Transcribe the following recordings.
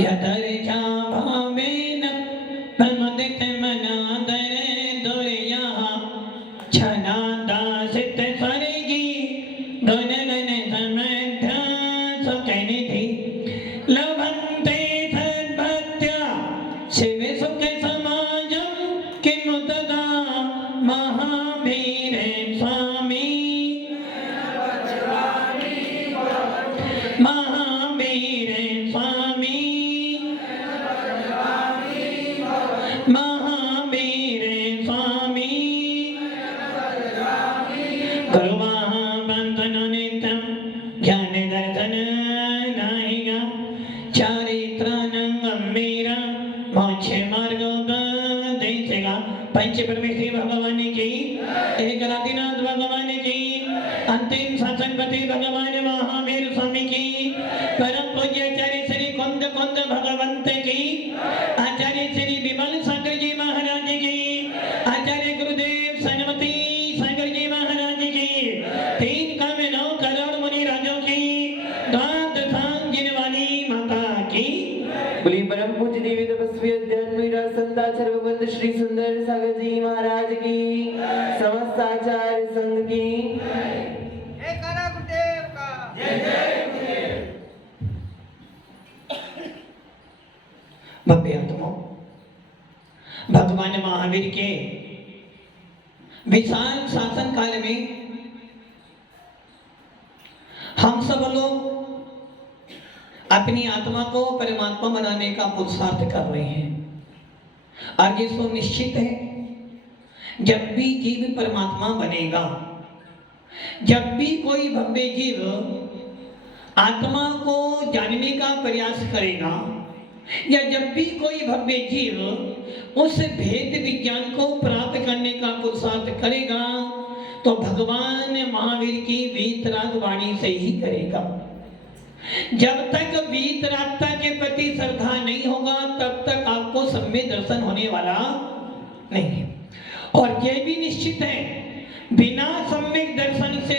यदर्चा भावेन प्रमुदित मनादर दुर्या छनादासित स्वर्गी गुणगण समर्थ सुखनिधि लभन्ते सद्भक्त्या शिव सुख समाजं किमु तदा महावीर स्वामी महावीर स्वामी महावीर स्वामी गुरुवाहबंधन नित्यं ज्ञान दर्शन नाहिगा चारित्रानंगं मेरा मोक्ष मार्ग देसेगा। पंच परमेश्वरी भगवान की, एक राधिनाथ भगवान की, अंतिम शासनपति भगवान महावीर स्वामी की, परम पूज्य आचार्य श्री कुंद कुंद भगवंत की, आचार्य श्री विमल सागर जी महाराज की, आचार्य गुरुदेव सनमती सागर जी महाराज की, 3 कम 9 करोड़ मुनि राजों की, द्वादशांगिन वाली माता की। बोली परम पूज्य देवी तपस्वी अध्यात्म संताचार्य भगवंत श्री सुंदर सागर जी महाराज की, समस्त आचार्य संघ की। गुरुदेव का जय जय गुरुदेव। भव्य आत्माओं, भगवान महावीर के विशाल शासन काल में हम सब लोग अपनी आत्मा को परमात्मा बनाने का पुरुषार्थ कर रहे हैं। और ये सुनिश्चित है, जब भी जीव परमात्मा बनेगा, जब भी कोई भव्य जीव आत्मा को जानने का प्रयास करेगा, या जब भी कोई भव्य जीव उस भेद विज्ञान को प्राप्त करने का पुरुषार्थ करेगा, तो भगवान महावीर की वीतराग वाणी से ही करेगा। जब तक वीतरागता के प्रति श्रद्धा नहीं होगा, तब तक आपको सम्य दर्शन होने वाला नहीं है। और यह भी निश्चित है, बिना सम्यक दर्शन से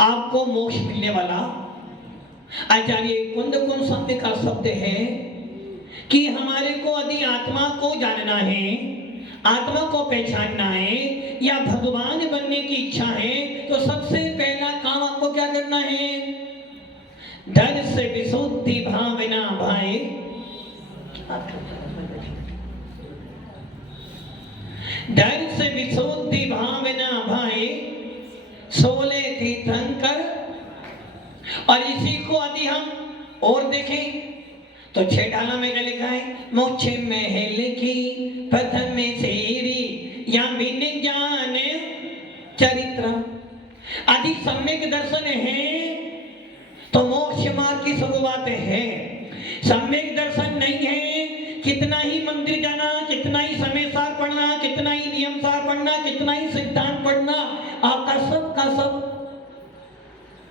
आपको मोक्ष मिलने वाला। आचार्य कुंद कुंद शब्द का शब्द है कि हमारे को यदि आत्मा को जानना है, आत्मा को पहचानना है, या भगवान बनने की इच्छा है, तो सबसे पहला काम आपको क्या करना है? दर्श विशुद्धि भावना भाई, दर्श विशुद्धि भावना भाई, 16 तीर्थंकर। और इसी को यदि हम और देखें तो 6 ढाला में क्या लिखा है? मोक्ष महल की प्रथम सीरी या बिन ज्ञान चरित्र। यदि सम्यक दर्शन है तो मोक्ष मार्ग की शुरुआत है। सम्यक दर्शन नहीं है, कितना ही मंदिर जाना, कितना ही समय सार पढ़ना, कितना ही नियम सार पढ़ना, कितना ही सिद्धांत पढ़ना, आपका सब का सब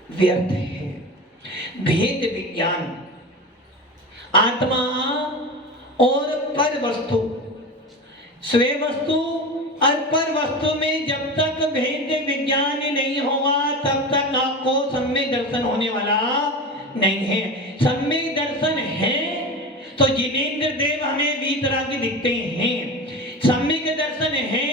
व्यर्थ है। भेद विज्ञान, आत्मा और पर वस्तु, स्वे वस्तु और पर वस्तु में जब तक भेद विज्ञान नहीं होगा, तब तक आपको सम्यक दर्शन होने वाला नहीं है। सम्यक दर्शन है तो जिनेंद्र देव हमें वीतरागी दिखते हैं। सम्यक दर्शन है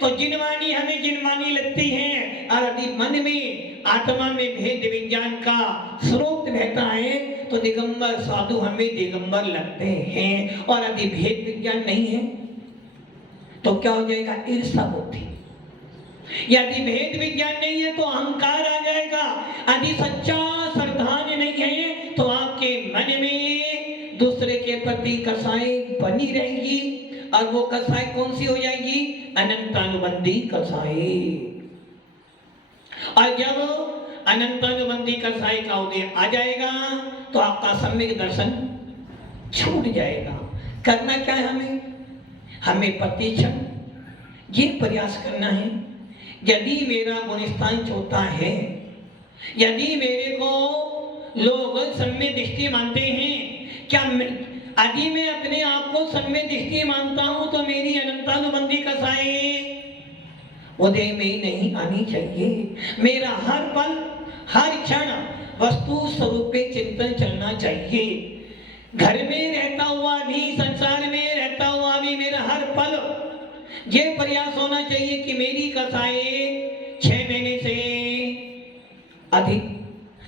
तो जिनवानी हमें जिनवानी लगती है। और यदि मन में, आत्मा में भेद विज्ञान का स्रोत बहता है तो दिगंबर साधु हमें दिगंबर लगते हैं। और यदि भेद विज्ञान नहीं है तो क्या हो जाएगा? ईर्ष्या बुद्धि। यदि भेद विज्ञान नहीं है तो अहंकार आ जाएगा। यदि सच्चा श्रद्धा नहीं है तो आपके मन में दूसरे के प्रति कसाई बनी रहेगी। और वो कसाई कौन सी हो जाएगी? अनंतानुबंधी कसाई। और जब अनंतानुबंधी कसाई का उदय आ जाएगा तो आपका सम्यक दर्शन छूट जाएगा। करना क्या है हमें प्रतिक्षण ये प्रयास करना है, यदि मेरा गुणस्थान छोटा है, यदि मेरे को लोग सम्य दृष्टि मानते हैं, क्या यदि मैं अपने आप को सम्य दृष्टि मानता हूं तो मेरी अनंतानुबंधी कसाई उदय में नहीं आनी चाहिए। मेरा हर पल, हर क्षण वस्तु स्वरूप पे चिंतन चलना चाहिए। घर में रहता हुआ भी, संसार में रहता हुआ भी मेरा हर पल ये प्रयास होना चाहिए कि मेरी कसाई 6 महीने से अधिक,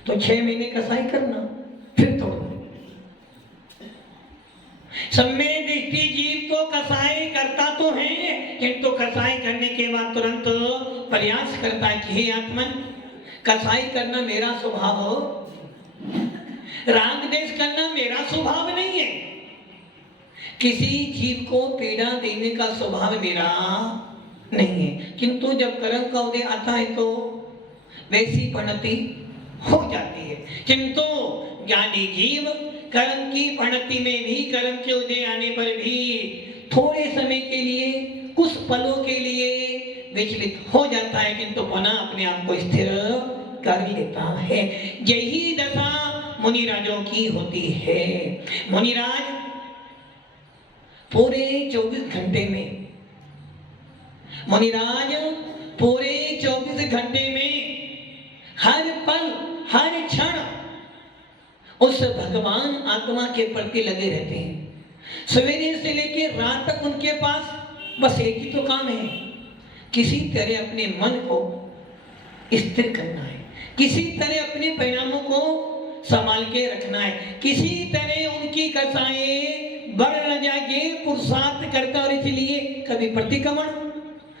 तो 6 महीने कसाई करना, फिर तोड़ना। समय दृष्टि जीव तो कसाई करता तो है, किंतु कसाई करने के बाद तुरंत प्रयास करता है कि हे आत्मन, कसाई करना मेरा स्वभाव हो, राग देश करना मेरा स्वभाव नहीं है, किसी जीव को पीड़ा देने का स्वभाव मेरा नहीं है। किंतु जब कर्म का उदय आता है तो वैसी परिणति हो जाती है। किंतु ज्ञानी जीव कर्म की परिणति में भी, कर्म के उदय आने पर भी थोड़े समय के लिए, कुछ पलों के लिए विचलित हो जाता है, किंतु पुनः अपने आप को स्थिर कर लेता है। यही दशा मुनिराजों की होती है। मुनिराज पूरे 24 घंटे में, मुनिराज पूरे 24 घंटे में हर पल, हर क्षण उस भगवान आत्मा के प्रति लगे रहते हैं। सवेरे से लेकर रात तक उनके पास बस एक ही तो काम है, किसी तरह अपने मन को स्थिर करना है, किसी तरह अपने परिणामों को संभाल के रखना है, किसी तरह उनकी कसाएं बढ़ न जाए, पुरुषार्थ करता। और इसलिए कभी प्रतिक्रमण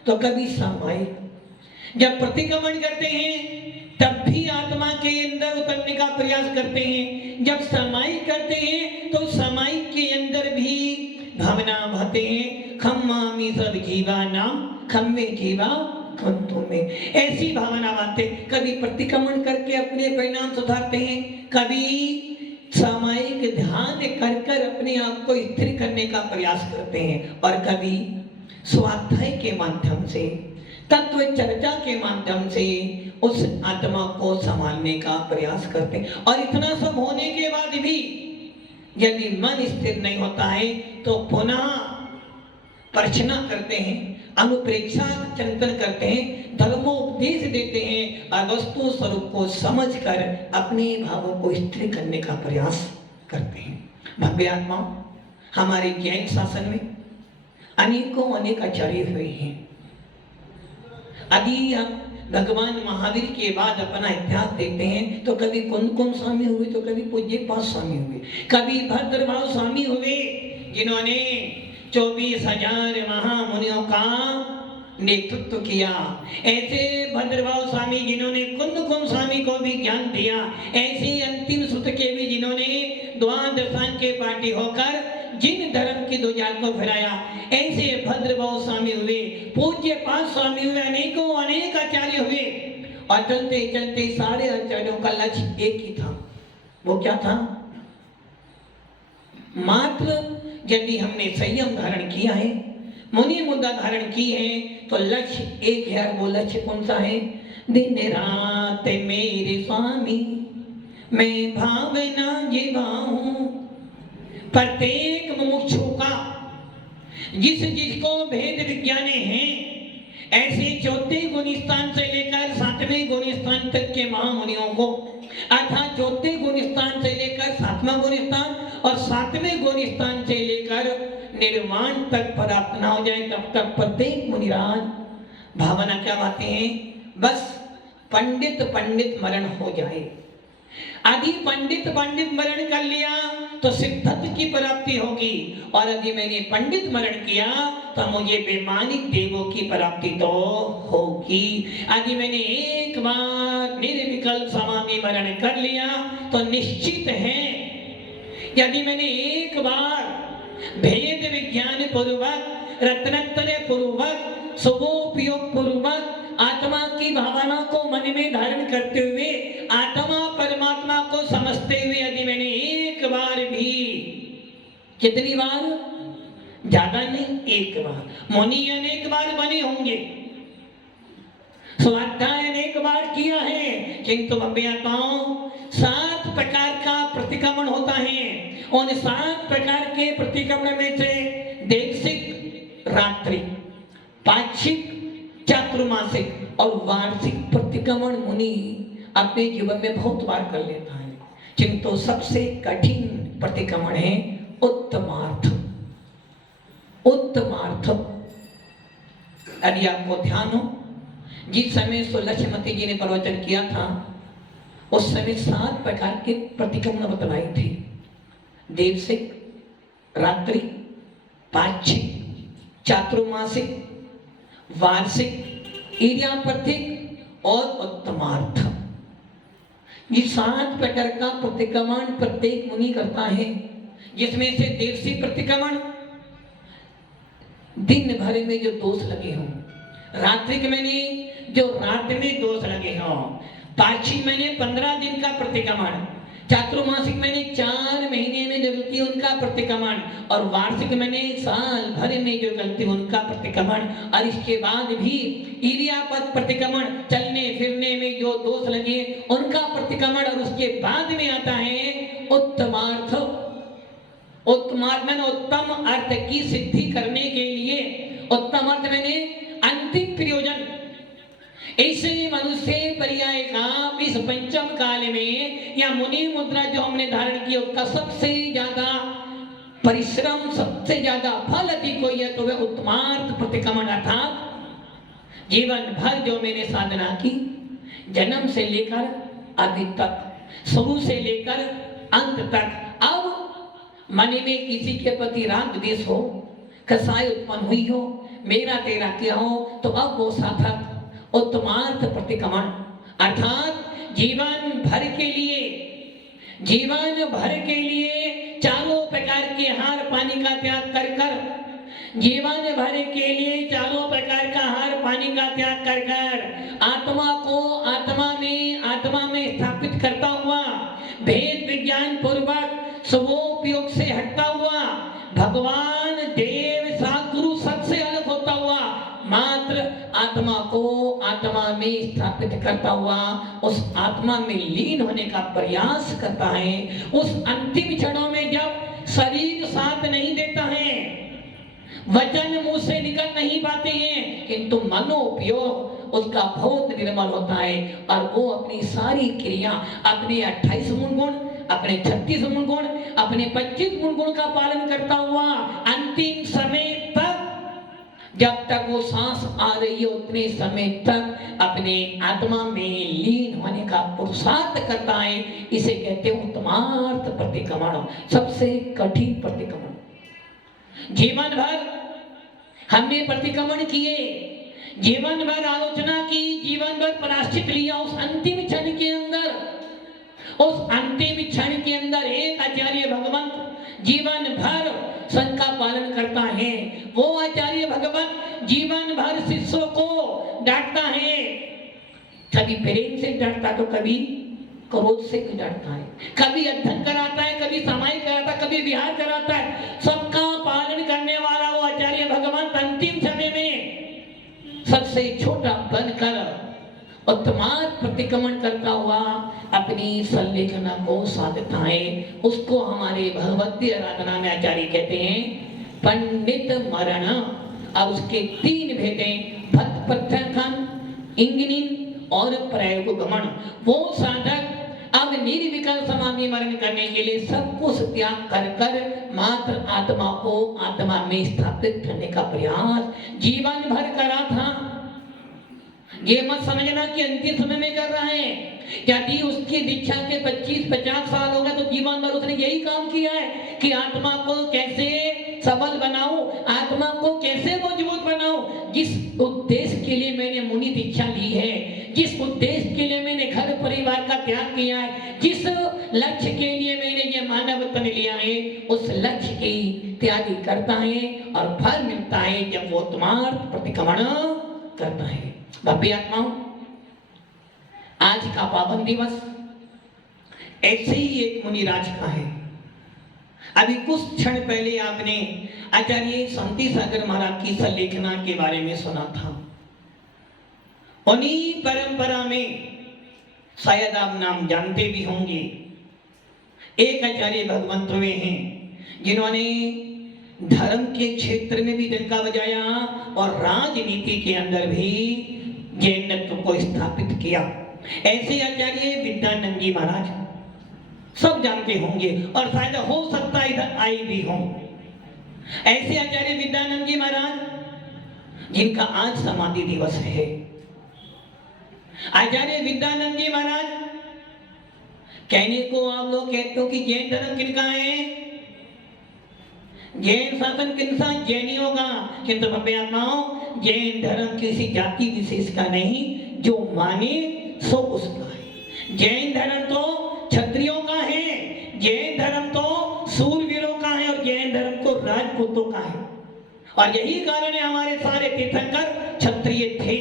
तो कभी सामायिक। जब प्रतिक्रमण करते हैं तब भी आत्मा के अंदर उतरने का प्रयास करते हैं, जब सामायिक करते हैं तो सामायिक के अंदर भी भावना बहते हैं, खम्मामि सब जीवा नाम खम्मे जीवा खंतु में, ऐसी भावना बातें। कभी प्रतिक्रमण करके अपने परिणाम सुधारते हैं, कभी सामायिक ध्यान कर कर अपने आप को स्थिर करने का प्रयास करते हैं, और कभी स्वाध्याय के माध्यम से, तत्व चर्चा के माध्यम से उस आत्मा को संभालने का प्रयास करते हैं। और इतना सब होने के बाद भी यदि मन स्थिर नहीं होता है तो पुनः प्रश्न करते हैं, अनुप्रेक्षा चिंतन करते हैं, धर्मोपदेश देते हैं, और वस्तु स्वरूप को समझकर अपने भावों को स्थिर करने का प्रयास करते हैं। भव्य आत्मा हमारे जैन शासन में अनेकों अनेक आचार्य हुए हैं। यदि हम भगवान महावीर के बाद अपना इतिहास देखते हैं तो कभी कुंद स्वामी हुए, तो कभी पूज्यपाद स्वामी हुए, कभी भद्रभाव स्वामी हुए, जिन्होंने 24,000 महामुनियों का नेतृत्व किया। ऐसे भद्रभाव स्वामी जिन्होंने कुंद स्वामी को भी ज्ञान दिया, ऐसे अंतिम सुत के भी जिन्होंने द्वादशान के पार्टी होकर जिन धर्म की ध्वजा को फहराया, ऐसे भद्रभाव स्वामी हुए, पूज्यपाद स्वामी हुए, अनेकों अनेक आचार्य हुए। और चलते चलते सारे आचार्यों का लक्ष्य एक ही था। वो क्या था? मात्र यदि हमने संयम धारण किया है, मुनि मुद्रा धारण की है, तो लक्ष्य एक है। वो लक्ष्य कौन सा है? दिन रात मेरे स्वामी मैं भावना जिवाऊं। प्रत्येक मुमुक्षु का जिसको भेद विज्ञाने हैं, ऐसे चौथे गुण स्थान से लेकर 7वें गुण स्थान तक के महामुनियों को, अर्थात चौथे गुण स्थान से लेकर 7वां गुण स्थान और 7वें गुण स्थान से लेकर निर्वाण तक प्राप्त न हो जाए, तब तक प्रत्येक मुनिराज भावना क्या बातें हैं? बस पंडित पंडित मरण हो जाए। यदि पंडित पंडित मरण कर लिया तो सिद्धत्व की प्राप्ति होगी, और यदि मैंने पंडित मरण किया तो मुझे वैमानिक देवों की प्राप्ति तो होगी। यदि मैंने एक बार निर्विकल्प समाधि मरण कर लिया तो निश्चित है, यदि मैंने एक बार भेद विज्ञान पूर्वक, रत्नत्रय पूर्वक, शुभोपयोग पूर्वक आत्मा की भावना को मन में धारण करते हुए, आत्मा परमात्मा को समझते हुए, यदि मैंने एक बार भी, कितनी बार? ज्यादा नहीं, एक बार। मुनि अनेक बार बने होंगे, स्वाध्याय अनेक बार किया है, किंतु अव्यताओं 7 प्रकार का प्रतिक्रमण होता है। उन 7 प्रकार के प्रतिक्रमण में से देशिक रात्रि, पाक्षिक, चातुर्मासिक और वार्षिक प्रतिक्रमण मुनि अपने जीवन में बहुत बार कर लेता है, किंतु सबसे कठिन प्रतिक्रमण है उत्तमार्थ। उत्तमार्थ यदि आपको ध्यान हो, जिस समय सुलक्षमती जी ने प्रवचन किया था उस समय 7 प्रकार के प्रतिक्रमण बतलाए थे। देवसिक, रात्रि, पाक्षिक, चातुर्मासिक, वार्षिक, इर्यापर्थिक और उत्तमार्थ। ये 7 प्रकार का प्रतिक्रमण प्रत्येक मुनि करता है, जिसमें से देवसी प्रतिक्रमण दिन भर में जो दोष लगे हों, रात्रिक मैंने जो रात में दोष लगे हों, पाक्षिक मैंने 15 दिन का प्रतिक्रमण, चातुर्मासिक मैंने 4 महीने में जो गलती उनका प्रतिक्रमण, और वार्षिक मैंने साल भर में जो गलती उनका प्रतिक्रमण, और इसके बाद भी इर्यापद प्रतिक्रमण, चलने फिरने में जो दोष लगे उनका प्रतिक्रमण, और उसके बाद में आता है उत्तमार्थ। उत्तमार्थ मैंने उत्तम अर्थ की सिद्धि करने के लिए, उत्तम अर्थ मैंने अंतिम प्रयोजन। ऐसे मनुष्य पर्याय का इस पंचम काल में या मुनि मुद्रा जो हमने धारण की उसका सबसे ज्यादा परिश्रम, सबसे ज्यादा फल अधिक हुई है तो वह उत्तमार्थ प्रतिक्रमण, अर्थात जीवन भर जो मैंने साधना की, जन्म से लेकर अभी तक, शुरू से लेकर अंत तक, अब मन में किसी के प्रति राग द्वेष हो, कसाई उत्पन्न हुई हो, मेरा तेरा किया हो, तो अब वो साधक उत्तमार्थ प्रतिक्रमण अर्थात जीवन भर के लिए चारों प्रकार के आहार पानी का त्याग कर कर, जीवन भर के लिए चारों प्रकार का आहार पानी का त्याग कर कर आत्मा को आत्मा में स्थापित करता हुआ, भेद विज्ञान पूर्वक स्वोपयोग से हटता हुआ, भगवान देव सद्गुरु सबसे अलग होता हुआ, मात्र आत्मा को आत्मा में स्थापित करता हुआ उस आत्मा में लीन होने का प्रयास करता है। उस अंतिम क्षणों में जब शरीर साथ नहीं देता है, वचन मुंह से निकल नहीं पाते हैं, किंतु मनोपयोग उसका बहुत निर्मल होता है और वो अपनी सारी क्रिया, अपने 28 गुण, अपने 36 गुण, अपने 25 गुण का पालन करता हुआ अंतिम समय तक, जब तक वो सांस आ रही है उतने समय तक अपने आत्मा में लीन होने का पुरुषार्थ करता है। इसे कहते हैं उत्तमार्थ प्रतिक्रमण, सबसे कठिन प्रतिक्रमण। जीवन भर हमने प्रतिक्रमण किए, जीवन भर आलोचना की, जीवन भर प्रायश्चित लिया, उस अंतिम क्षण के अंदर एक आचार्य भगवंत जीवन भर संघ का पालन करता है। वो आचार्य भगवंत जीवन भर शिष्यों को डांटता है, कभी प्रेम से डांटता तो कभी क्रोध से डांटता है, कभी अध्ययन कराता है, कभी समाई कराता है, कभी विहार कराता है। सबका पालन करने वाला वो आचार्य भगवंत अंतिम समय में सबसे छोटा बनकर उत्तमार्थ प्रतिक्रमण करता हुआ अपनी संलेखना को साधता है। उसको हमारे भगवती आराधना में आचार्य कहते हैं पंडित मरण। अब उसके 3 भेदे, भक्त प्रत्याख्यान, इंगिनीन और प्रयोग गमन। वो साधक अब निर्विकल्प समाधि मरण करने के लिए सब कुछ त्याग कर कर मात्र आत्मा को आत्मा में स्थापित करने का प्रयास जीवन भर करा था। ये मत समझना कि अंतिम समय में कर रहा है। यदि उसकी दीक्षा के 25-50 साल हो गए तो जीवन भर उसने यही काम किया है कि आत्मा को कैसे सबल बनाऊं, आत्मा को कैसे मजबूत बनाऊं। जिस उद्देश्य के लिए मैंने मुनि दीक्षा ली है, जिस उद्देश्य के लिए मैंने घर परिवार का त्याग किया है, जिस लक्ष्य के लिए मैंने ये मानव तन लिया है, उस लक्ष्य की त्यागी करता है और फल मिलता है जब वो उत्तमार्थ प्रतिक्रमण करता है। भव्य आत्माओं, आज का पावन दिवस ऐसे ही एक मुनिराज का है। अभी कुछ क्षण पहले आपने आचार्य शांति सागर महाराज की संलेखना के बारे में सुना था। उन्हीं परंपरा में शायद आप नाम जानते भी होंगे, एक आचार्य भगवंत हुए हैं जिन्होंने धर्म के क्षेत्र में भी डंका बजाया और राजनीति के अंदर भी जैनत्व को स्थापित किया। ऐसे आचार्य विद्यानंद जी महाराज, सब जानते होंगे और शायद हो सकता है इधर आई भी हो। ऐसे आचार्य विद्यानंद जी महाराज जिनका आज समाधि दिवस है। आचार्य विद्यानंद जी महाराज कहने को आप लोग कहते हो कि जैन धर्म किनका है, जैन शासन किनका, जैनियों का। किंतु भव्य आत्माओं, जैन धर्म किसी जाति विशेष का नहीं, जो माने सो उसका है। जैन धर्म तो क्षत्रियों का है, जैन धर्म तो सूरवीरों का है और जैन धर्म तो राजपूतों का है। और यही कारण है हमारे सारे तीर्थंकर क्षत्रिय थे,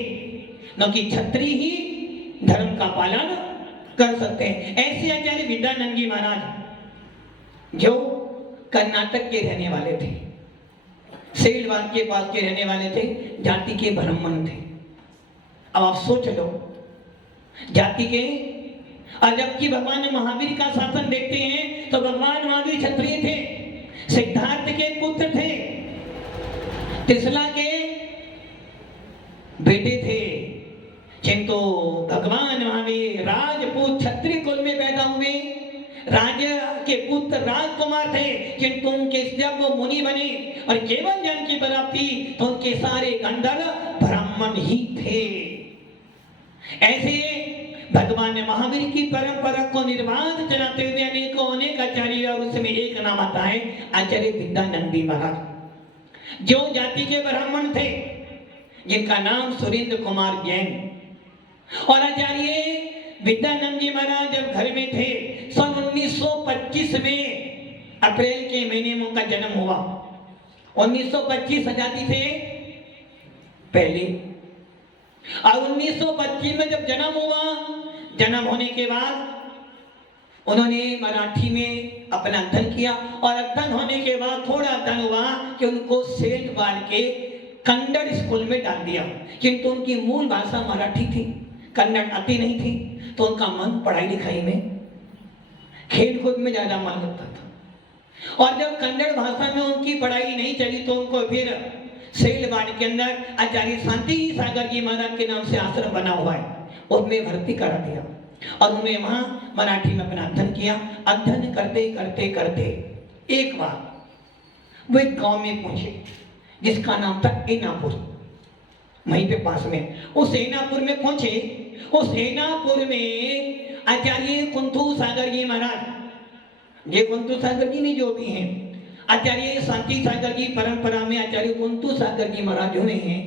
क्योंकि क्षत्रिय ही धर्म का पालन कर सकते हैं। ऐसे आचार्य विद्यानंद जी महाराज जो कर्नाटक के रहने वाले थे, सेलवाल के पास के रहने वाले थे, जाति के ब्राह्मण थे। अब आप सोच लो, जाति के, और जबकि भगवान महावीर का शासन देखते हैं तो भगवान महावीर क्षत्रिय थे, सिद्धार्थ के पुत्र थे, त्रिशला के बेटे थे, किंतु भगवान महावीर राजपूत क्षत्रिय कुल में पैदा हुए, राजा के पुत्र राजकुमार थे, किंतु उनके जब वो मुनि बने और केवल जन की प्राप्ति तो उनके सारे गंधर्व ब्राह्मण ही थे। ऐसे भगवान महावीर की परंपरा को निर्बाध चलाते हुए अनेक आचार्य, और उसमें एक नाम आता है आचार्य विद्यानंदी महाराज, जो जाति के ब्राह्मण थे, जिनका नाम सुरेंद्र कुमार जैन। और आचार्य विद्यानंद जी महाराज जब घर में थे, सन 1925 में अप्रैल के महीने में उनका जन्म हुआ। 1925 आजादी से पहले, और 1925 में जब जन्म हुआ, जन्म होने के बाद उन्होंने मराठी में अपना अध्ययन किया, और अध्ययन होने के बाद थोड़ा अध्ययन हुआ कि उनको सेठ बाल के कन्नड़ स्कूल में डाल दिया, किंतु उनकी मूल भाषा मराठी थी, कन्नड़ आती नहीं थी, तो उनका मन पढ़ाई लिखाई में, खेल कूद में ज्यादा मन लगता था। और जब कन्नड़ भाषा में उनकी पढ़ाई नहीं चली तो उनको फिर सेलवाड़ के अंदर आचार्य शांति सागर जी महाराज के नाम से आश्रम बना हुआ है, उसमें भर्ती करा दिया, और उन्होंने वहां मराठी में अपना अध्ययन किया। अध्ययन करते करते करते एक बार वो एक गांव में पहुंचे जिसका नाम था एनापुर, वहीं पे पास में। उस एनापुर में पहुंचे, उस एनापुर में आचार्य कुंथू सागर जी महाराज, ये कुंथू सागर जी ने जो भी हैं, आचार्य शांति सागर जी परंपरा में आचार्य कुंथू सागर जी महाराज हुए हैं,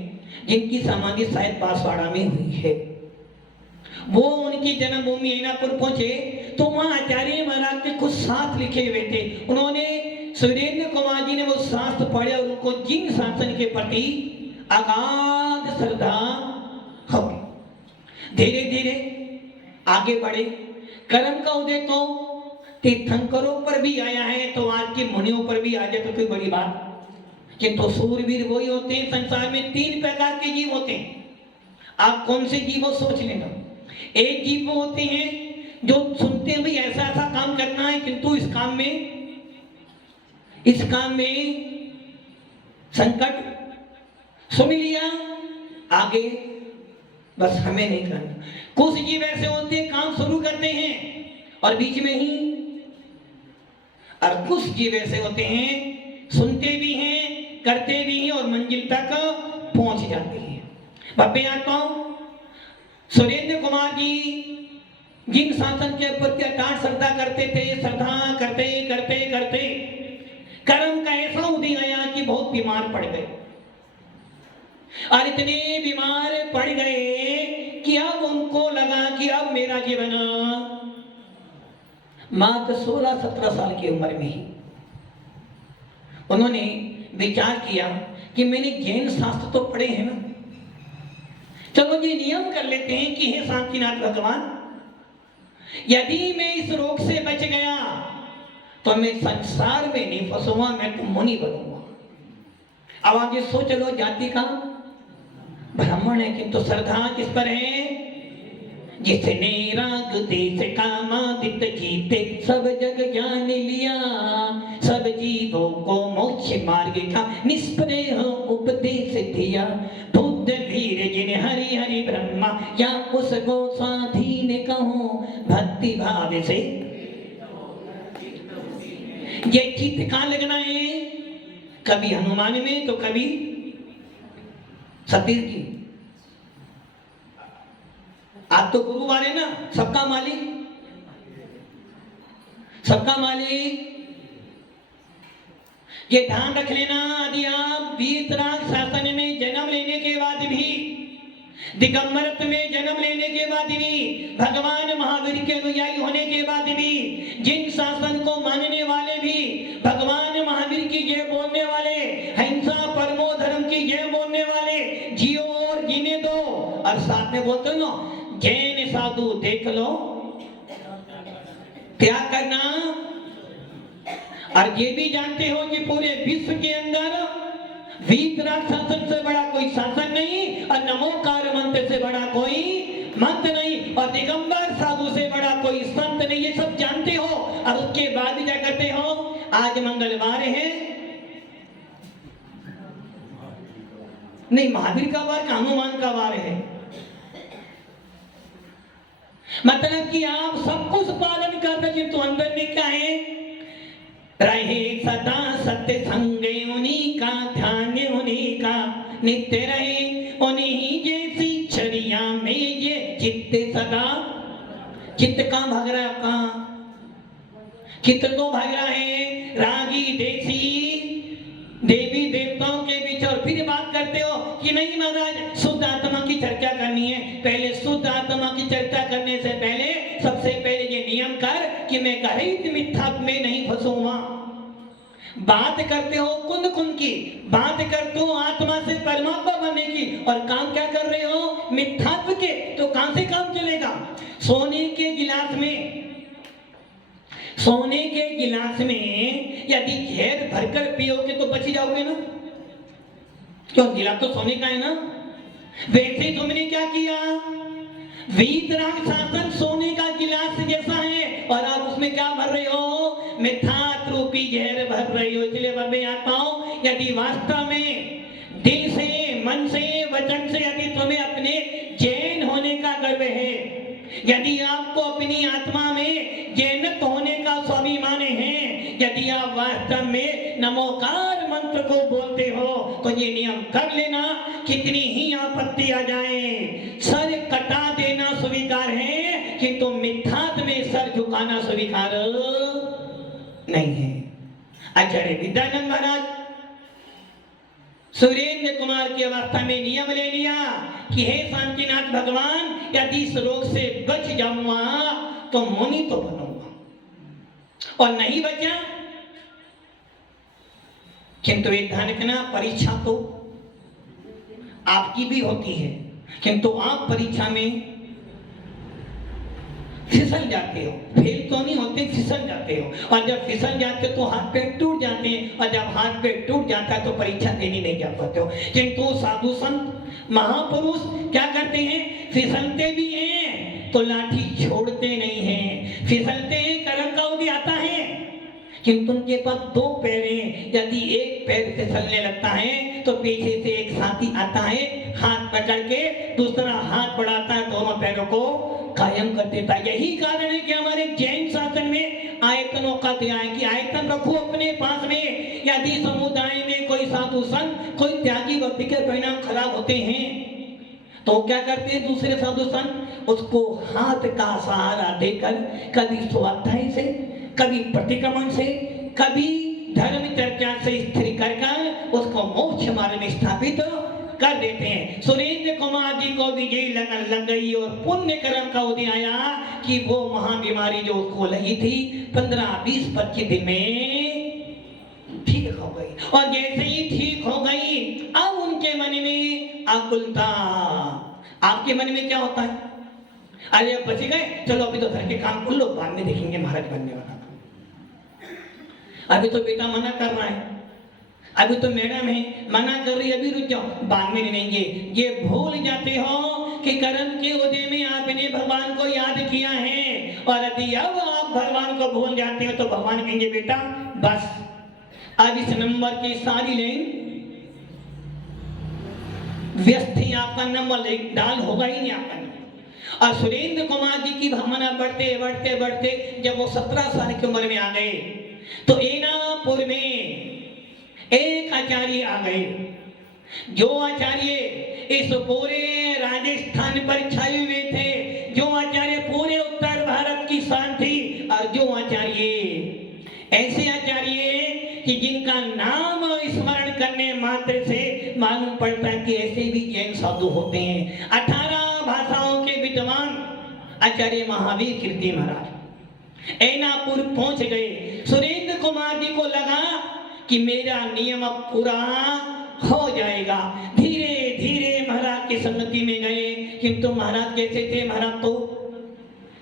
जिनकी समाधि शायद बांसवाड़ा में हुई है। वो उनकी जन्मभूमि एनापुर पहुंचे तो वहां आचार्य महाराज के कुछ शास्त्र लिखे हुए थे। उन्होंने सुरेंद्र कुमार जी ने वो शास्त्र पढ़े और उनको जिन शासन के प्रति अगाध श्रद्धा हो गई। धीरे धीरे आगे बढ़े। कर्म का उदय तो तीर्थंकरों पर भी आया है, तो आज के मुनियों पर भी आ जाए तो कोई बड़ी बात। किंतु सूरवीर वही होते हैं। संसार में 3 प्रकार के जीव होते हैं, आप कौन से जीव सोच लेना। एक जीव वो होते हैं जो सुनते हैं भाई ऐसा ऐसा काम करना है, किंतु इस काम में संकट सुन लिया, आगे बस हमें नहीं करना। कुछ जीव ऐसे होते हैं काम शुरू करते हैं और बीच में ही, और कुछ जीव ऐसे होते हैं सुनते भी हैं, करते भी हैं और मंजिल तक पहुंच जाते हैं। भव्य आत्माओं, सुरेंद्र कुमार जी जिन शासन के प्रति अटाट श्रद्धा करते थे, श्रद्धा करते करते करते कर्म का ऐसा उदय आया कि बहुत बीमार पड़ गए, और इतने बीमार पड़ गए कि अब उनको लगा कि अब मेरा जीवन मात्र 16-17 साल की उम्र में ही उन्होंने विचार किया कि मैंने जैन शास्त्र तो पढ़े हैं ना, चलो ये नियम कर लेते हैं कि हे शांतिनाथ भगवान, यदि मैं इस रोग से बच गया तो मैं संसार में नहीं फंसूंगा, मैं तो मुनि बनूंगा। अब आप ये सोच लो, जाति का ब्राह्मण है किंतु श्रद्धा किस पर है? जिसने राग देश कामादित जीते सब जग जान लिया, सब जीवों को मोक्ष मार्ग का निष्प्रह उपदेश दिया। बुद्ध वीर जिन हरि हरि ब्रह्मा, या उसको स्वाधीन कहो भक्ति भाव से। ये चित्त कहाँ लगना है? कभी हनुमान में तो कभी सतीश जी। आप तो गुरु वाले ना, सबका मालिक, सबका मालिक। ये ध्यान रख लेना, यदि आप वीतराग शासन में जन्म लेने के बाद भी, दिगंबरत्व में जन्म लेने के बाद भी, भगवान महावीर के अनुयायी होने के बाद भी, जिन शासन को मानने वाले भी, भगवान महावीर की जय बोलने वाले, हिंसा परमो धर्म की जय बोलने वाले, जियो और जीने दो, और साथ में बोलते हो ना, जैन साधु देख लो, क्या करना। और ये भी जानते हो कि पूरे विश्व के अंदर वीतराग शासन से बड़ा कोई शासन नहीं, और नमोकार मंत्र से बड़ा कोई मंत्र नहीं, और दिगंबर साधु से बड़ा कोई संत नहीं। ये सब जानते हो, और उसके बाद क्या करते हो? आज मंगलवार है, नहीं महावीर का वार का हनुमान का वार है, मतलब कि आप सब कुछ पालन कर रहे, किंतु अंदर में क्या है? रहे सदा सत्य संगे उन्हीं का, ध्यान उन्हीं का नित्य रहे, उन्हीं जैसी चर्या में ये चित्त सदा। चित्त कहाँ भाग रहा है आपका? चित्त तो भाग रहा है रागी देसी देवी देवताओं के बीच। और फिर बात करते हो कि नहीं महाराज शुद्ध आत्मा की चर्चा करनी है। पहले शुद्ध आत्मा की चर्चा करने से पहले सबसे पहले ये नियम कर कि मैं कहीं मिथ्या में नहीं फंसूंगा। बात करते हो कुंद कुंद की, बात करते हो आत्मा से परमात्मा बनने की, और काम क्या कर रहे हो? मिथ्यात्व के। तो कहां से काम चलेगा? सोने के गिलास में, सोने के गिलास में यदि जहर भरकर पियोगे तो बच जाओगे ना, क्यों? गिलास तो सोने का है ना। वैसे तुमने क्या किया? वीतराग शासन सोने का गिलास जैसा है, और आप उसमें क्या भर रहे हो? मिथ्यात्व रूपी जहर भर रहे हो। इसलिए मैं आता हूं, यदि वास्तव में दिल से, मन से, वचन से यदि तुम्हें अपने जैन होने का गर्व है, यदि आपको अपनी आत्मा में जैनत होने का स्वाभिमान है, यदि आप वास्तव में नमोकार मंत्र को बोलते हो, तो ये नियम कर लेना, कितनी ही आपत्ति आ जाए, सर कटा देना स्वीकार है, किंतु मिथ्यात्व में सर झुकाना स्वीकार नहीं है। आचार्य विद्यानंद महाराज सुरेंद्र कुमार की अवस्था में नियम ले लिया कि हे शांतिनाथ भगवान, यदि इस रोग से बच जाऊंगा तो मुनि तो बनूंगा, और नहीं बचा, किंतु एक ध्यान रखना, परीक्षा तो आपकी भी होती है, किंतु आप परीक्षा में फिसल जाते हो। फेल तो नहीं होते, फिसल जाते हो, और जब फिसल जाते हो तो हाथ पैर टूट जाते हैं, और जब हाथ पैर टूट जाता है तो परीक्षा देने नहीं जा पाते हो। किंतु साधु संत महापुरुष क्या करते हैं? फिसलते भी हैं तो लाठी छोड़ते नहीं हैं, फिसलते हैं, कर्म का उदय आता है, किंतु उनके पास दो पैर हैं। यदि एक पैर फिसलने लगता है तो पीछे से एक साथी आता है, हाथ पकड़ के दूसरा हाथ बढ़ाता है, दोनों पैरों को कायम कर देता है। यही कारण है कि हमारे जैन शासन में आयतनों का दिया है कि आयतन रखो अपने पास में। यदि समुदाय में कोई साधु संत, कोई त्यागी व्यक्ति के परिणाम खराब होते हैं तो क्या करते हैं दूसरे साधु संत? उसको हाथ का सहारा देकर कभी स्वाध्याय से, कभी प्रतिक्रमण से, कभी धर्म चर्चा से स्थिर कर उसको मोक्ष मार्ग में स्थापित कर देते हैं। सुरेंद्र कुमार जी को भी यही लगन लग गई और पुण्य कर्म का उदय आया कि वो महाबीमारी जो उसको लगी थी 15, 20, 25 दिन में ठीक हो गई, और जैसे ही ठीक हो गई अब उनके मन में आकुलता। आपके मन में क्या होता है? अरे अब बच गए, चलो अभी तो घर के काम कर लो, बाद में देखेंगे महाराज बनने वाला। अभी तो बेटा मना कर रहा है, अभी तो मैडम है मना कर रही है, अभी रुक जाओ, बाद में लेंगे। ये भूल जाते हो कि कर्म के उदय में आपने भगवान को याद किया है, और यदि अब आप भगवान को भूल जाते हो तो भगवान कहेंगे बेटा बस अब इस नंबर की सारी लाइन व्यस्त ही, आपका नंबर डाल होगा ही नहीं आपका। और सुरेंद्र कुमार जी की भावना बढ़ते बढ़ते बढ़ते जब वो 17 साल की उम्र में आ गए तो एना ऐनापुर में एक आचार्य आ गए, जो आचार्य इस पूरे राजस्थान पर छाए हुए थे, जो आचार्य पूरे उत्तर भारत की शान थी, और जो आचार्य ऐसे आचार्य कि जिनका नाम स्मरण करने मात्र से मालूम पड़ता है कि ऐसे भी जैन साधु होते हैं। 18 भाषाओं के विद्वान आचार्य महावीर कीर्ति महाराज ऐनापुर पहुंच गए। सुरेंद्र कुमार जी को लगा कि मेरा नियम अब पूरा हो जाएगा। धीरे धीरे महाराज की संगति में गए, किंतु महाराज कैसे थे, महाराज तो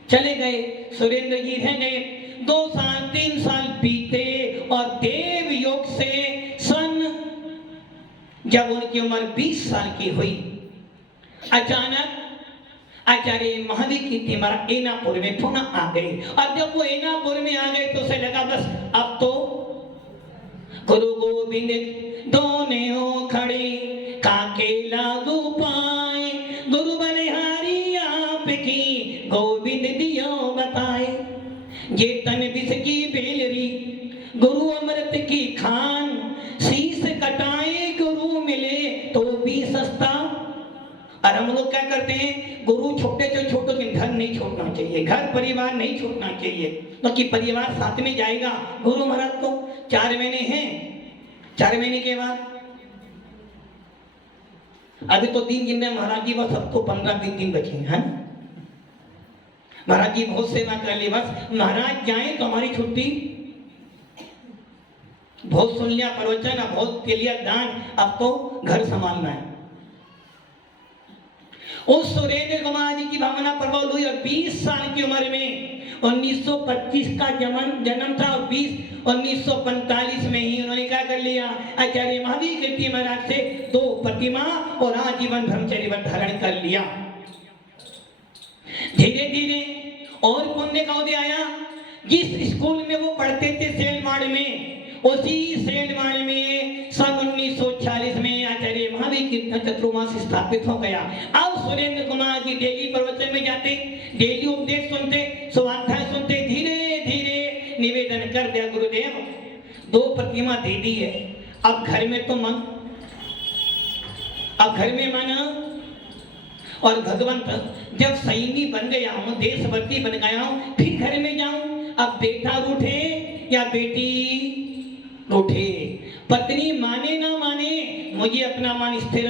चले गए, सुरेंद्र जी रह गए। 2 साल 3 साल बीते और देव योग से सन जब उनकी उम्र 20 साल की हुई, अचानक आचार्य महावीर कीर्ति महाराज ऐनापुर में पुनः आ गए। और जब वो ऐनापुर में आ गए तो उसे लगा बस अब तो गुरु गोविंद दोने हो खड़े, काके लागू पाए, गुरु बलिहारी आपकी गोविंद दियो बताए। ये तन विष की बेलरी गुरु अमृत की खान, शीश कटाए गुरु मिले तो भी सस्ता। और हम लोग क्या करते हैं, गुरु छोटे से छोटे, लेकिन घर नहीं छोड़ना चाहिए, घर परिवार नहीं छोड़ना चाहिए, क्योंकि परिवार साथ में जाएगा। गुरु महाराज तो 4 महीने हैं, 4 महीने के बाद अभी तो 3 दिन में महाराज जी, बस अब तो 15-20 दिन बचे हैं। महाराज जी बहुत सेवा कर ली, बस महाराज जाए तो हमारी छुट्टी। बहुत सुन लिया प्रवचन, अब बहुत के लिया दान, अब तो घर संभालना है। उस सुरेंद्र कुमार जी की भावना प्रबल हुई और 20 साल की उम्र में 1925 का जन्म था और 1945 में ही उन्होंने क्या कर लिया, आचार्य महावीर कीर्ति महाराज से 2 प्रतिमा और आजीवन ब्रह्मचर्य व्रत धारण कर लिया। धीरे धीरे और पुण्य का उदय आया। जिस स्कूल में वो पढ़ते थे सेलमाड़ में, उसी सेलमाड़ में सन 1940 में आचार्य महावीर कीर्तन चतुर्मास स्थापित हो गया। अब सुरेंद्र कुमार जी डेली प्रवचन में जाते, डेली उपदेश सुनते, स्वाध्याय सुनते। धीरे धीरे निवेदन कर दिया, गुरुदेव 2 प्रतिमा दे दी है, अब घर में तो मन, अब घर में मन। और भगवंत जब सैनी बन गया हूं, देशभक्ति बन गया हूं, फिर घर में जाऊं, अब बेटा रूठे या बेटी रूठे, पत्नी माने ना माने, मुझे अपना मन स्थिर।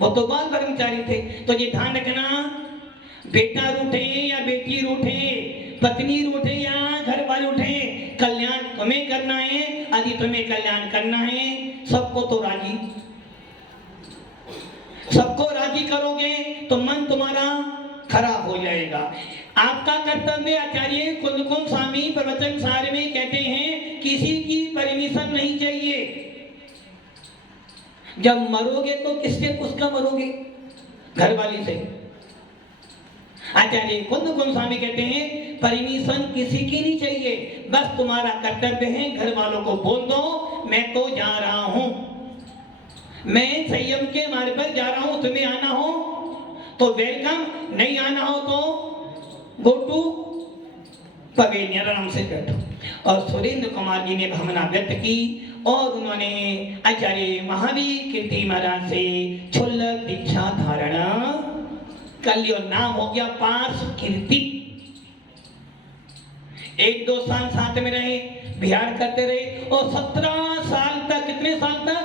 वो तो बाल ब्रह्मचारी थे, तो ये ध्यान रखना, बेटा रूठे या बेटी रूठे, पत्नी रूठे या घर वाले रूठे, कल्याण तुम्हें करना है। यदि तुम्हें कल्याण करना है, सबको तो राजी, सबको राजी करोगे तो मन तुम्हारा खराब हो जाएगा। आपका कर्तव्य, आचार्य कुंदकुंद स्वामी प्रवचन सार में कहते हैं, किसी की परमिशन नहीं चाहिए। जब मरोगे तो किससे पूछकर मरोगे, घर वाली से। आचार्य कुंदकुंद स्वामी कहते हैं, परमिशन किसी की नहीं चाहिए, बस तुम्हारा कर्तव्य है घर वालों को बोल दो मैं तो जा रहा हूं, मैं संयम के मार्ग पर जा रहा हूं, तुम्हें आना हो तो वेलकम, नहीं आना हो तो गो टू पवेलियन, आराम से बैठो। और सुरेंद्र कुमार जी ने भावना व्यक्त की और उन्होंने आचार्य महावीर कीर्ति महाराज से क्षुल्लक दीक्षा धारण कर ली और नाम हो गया पार्श्व कीर्ति। 1-2 साल साथ में रहे, बिहार करते रहे और 17 साल तक, कितने साल तक,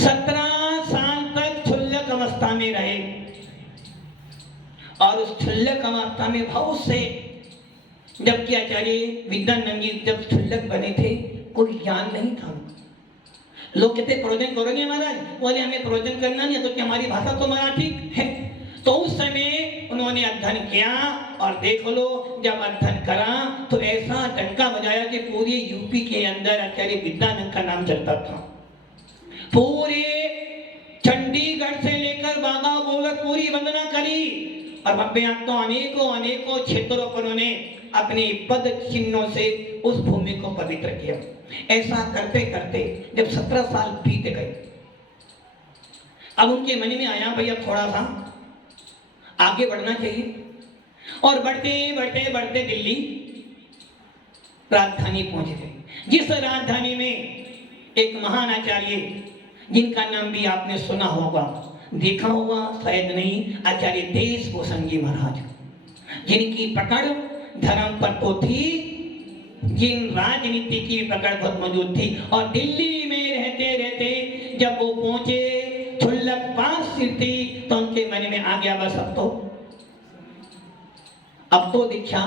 17 साल तक क्षुल्लक अवस्था में रहे। और उस क्षुल्लक अवस्था में भाव से, जबकि आचार्य विद्यानंद जी जब क्षुल्लक बने थे, कोई ज्ञान नहीं था। लोग कहते प्रवचन करोगे महाराज, बोले हमें प्रवचन करना नहीं है, तो क्या हमारी भाषा तो मराठी है। तो उस समय उन्होंने अध्ययन किया और देख लो, जब अध्ययन करा तो ऐसा डंका बजाया कि पूरे यूपी के अंदर आचार्य विद्यानंद का नाम चलता था। पूरे चंडीगढ़ से लेकर बागा बोलर पूरी वंदना करी और तो अनेकों क्षेत्रों पर उन्होंने अपने पद चिन्हों से उस भूमि को पवित्र किया। ऐसा करते करते जब 17 साल बीत गए, अब उनके मन में आया भाई अब थोड़ा सा आगे बढ़ना चाहिए। और बढ़ते बढ़ते बढ़ते दिल्ली राजधानी पहुंच गए। जिस राजधानी में एक महान आचार्य जिनका नाम भी आपने सुना होगा, देखा होगा शायद नहीं, आचार्य देशभूषण जी महाराज, जिनकी पकड़ धर्म पर तो थी, जिन राजनीति की पकड़ बहुत मौजूद थी। और दिल्ली में रहते रहते जब वो पहुंचे थुल्लक पास थी तो उनके मन में आ गया बस अब तो दीक्षा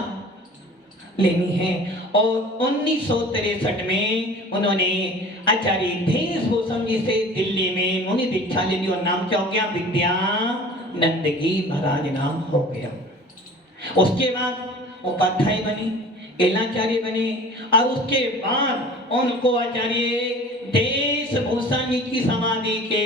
लेनी है। और 1963 में उन्होंने आचार्य देशभूषण जी से दिल्ली में उन्होंने दीक्षा ले ली और नाम क्या हो गया? विद्यानंद जी महाराज नाम हो गया। उसके बाद उपाध्याय बने, एलाचार्य बने और उसके बाद उनको आचार्य देशभूषण जी की समाधि के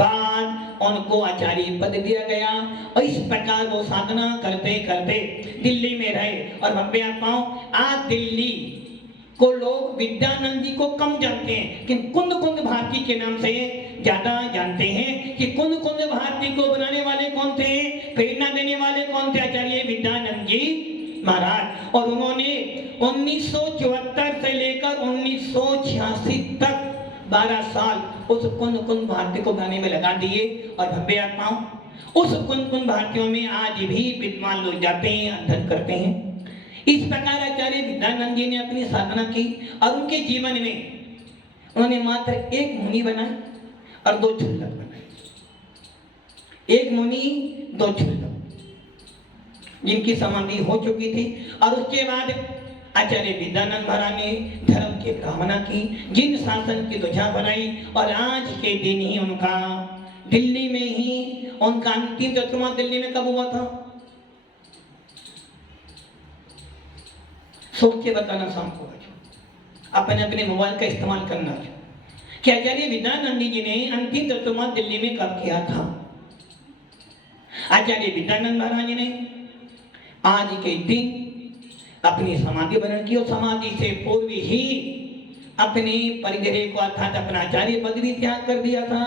बाद उनको आचार्य पद दिया गया। और इस प्रकार वो साधना करते करते दिल्ली में रहे। और भव्य आत्माओं, आज दिल्ली को लोग विद्यानंद जी को कम जानते हैं, कि कुंद कुंद भारती के नाम से ज्यादा जानते हैं। कि कुंद कुंद भारती को बनाने वाले कौन थे, प्रेरणा देने वाले कौन थे? आचार्य विद्यानंद जी महाराज। और उन्होंने 1974 से लेकर 1986 तक 12 साल उस कुंद कुंद भारती को बनाने में लगा दिए। और भव्य आत्माओं, उस कुंद कुंद भारतियों में आज भी विद्वान लोग जाते हैं, अध्ययन करते हैं। इस प्रकार आचार्य विद्यानंद जी ने अपनी साधना की और उनके जीवन में उन्होंने मात्र एक मुनि बनाए और 2 क्षुल्लक बनाए। एक मुनि 2 क्षुल्लक, जिनकी समाधि हो चुकी थी। और उसके बाद आचार्य विद्यानंद महाराज ने धर्म की कामना की, जिन शासन की ध्वजा बनाई। और आज के दिन ही उनका दिल्ली में ही उनका अंतिम चतुर्मास दिल्ली में कब हुआ था? सोच के बताना शाम को, अपने अपने मोबाइल का इस्तेमाल करना। कि आचार्य विद्यानंद जी ने अंतिम चतुर्मास दिल्ली में कब किया था? आचार्य विद्यानंद महाराज ने आज के दिन अपनी समाधि ग्रहण की और समाधि से पूर्व ही अपने परिग्रह को अर्थात अपना आचार्य पद भी त्याग कर दिया था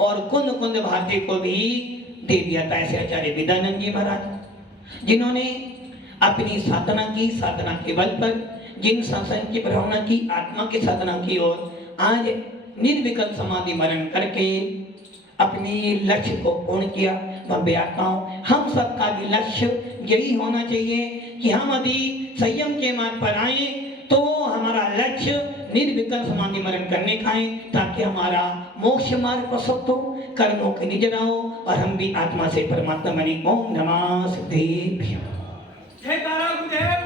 और कुंद कुंद भारती को भी दे दिया था। ऐसे आचार्य विद्यानंद जी महाराज, जिन्होंने अपनी साधना की, साधना के बल पर जिन शासन की भावना की, आत्मा की साधना की और आज निर्विकल्प समाधि मरण करके अपने लक्ष्य को पूर्ण किया। भव्य आत्माओं, हम सबका भी लक्ष्य यही होना चाहिए कि हम अभी संयम के मार्ग पर आए तो हमारा लक्ष्य निर्विकल्प समाधि मरण करने का है, ताकि हमारा मोक्ष मार्ग प्रशस्त हो, कर्मों के निज हो और हम भी आत्मा से परमात्मा बने। ओम नमः सिद्धेभ्यो। जय तारा गुरुदेव।